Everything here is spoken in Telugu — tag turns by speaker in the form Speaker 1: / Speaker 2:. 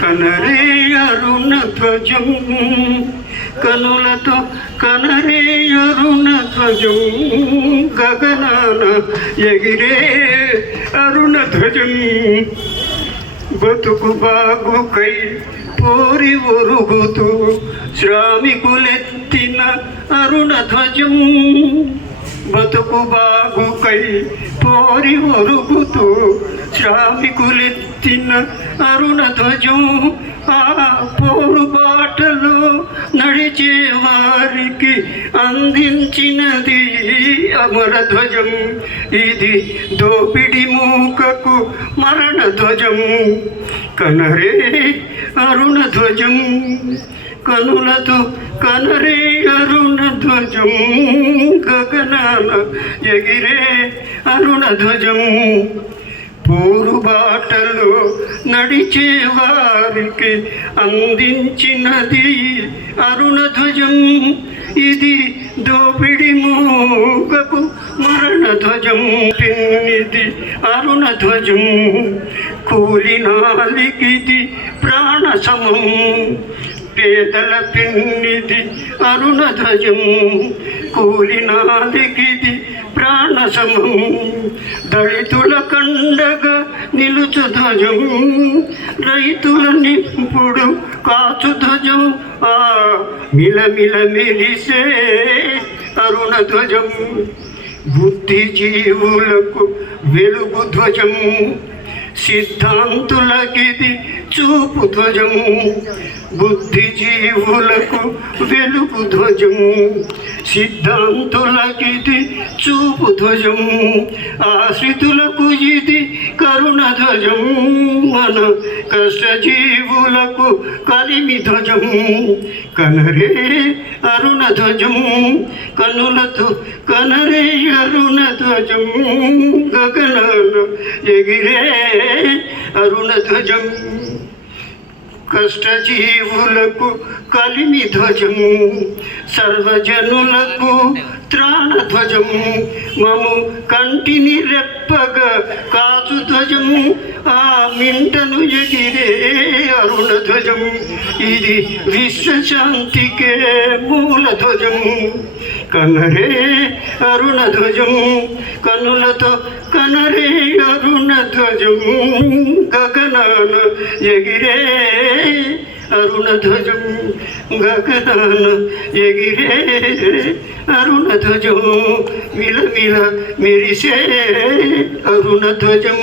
Speaker 1: కనరే అరుణ ధ్వజం. కనులతో కనరే అరుణ ధ్వజం. గగనాన ఎగిరే అరుణ ధ్వజం. బతుకు బాగుకై పోరి ఒరుగుతూ శ్రామికులెత్తిన అరుణ ధ్వజం. బతుకు బాగుకై పోరి ఒరుగుతూ శ్రామికులెత్తిన అరుణ ధ్వజం ఆ పోరు బాటలో నడిచే వారికి అందించినది అమర ధ్వజం. ఇది దోపిడి మూకకు మరణ ధ్వజం. కనరే అరుణ ధ్వజం కనులతో కనరే అరుణ ధ్వజం. గగనాన ఎగిరే అరుణ ధ్వజం. పూరు బాటలో నడిచే వారికి అందించినది అరుణధ్వజం. ఇది దోపిడి మూగకు మరణధ్వజం. పిన్నిది అరుణధ్వజం. కూలినాలికిది ప్రాణ సమం పేదల పిన్నిది అరుణధ్వజం. కూలినాలికిది ప్రాణ సమం దళితుల కండగా నిలుచు ధ్వజం రైతుల నింపుడు కాచు ధ్వజం ఆ మిలమిల మెరిసే అరుణ ధ్వజం బుద్ధిజీవులకు వెలుగు ధ్వజం సిద్ధాంతులకిది చూపు ధ్వజము బుద్ధిజీవులకు వెలుగు ధ్వజము సిద్ధాంతులకిది చూపు ధ్వజము ఆశ్రితులకు ఇది కరుణ ధ్వజము మన కష్టజీవులకు కలిమి ధ్వజము కనరే అరుణ ధ్వజము కనులతో కనరే అరుణ ధ్వజం గగనాలు ఎగిరే అరుణ ధ్వజం. కష్టజీవులకు కలిమి ధ్వజం. సర్వజనులకు త్రాణ ధ్వజం. మము కంటిని రెప్పగా కాచు ధ్వజం ఆ మింటను ఎగిరే అరుణ ధ్వజం ఇది విశ్వశాంతికే మూల ధ్వజం కనరే అరుణ ధ్వజం కనులతో కనరే అరుణ ధ్వజం గగనాన ఎగిరే అరుణ ధ్వజం గగనాన ఎగిరే అరుణ ధ్వజం విలమిల మెరిసే అరుణ ధ్వజం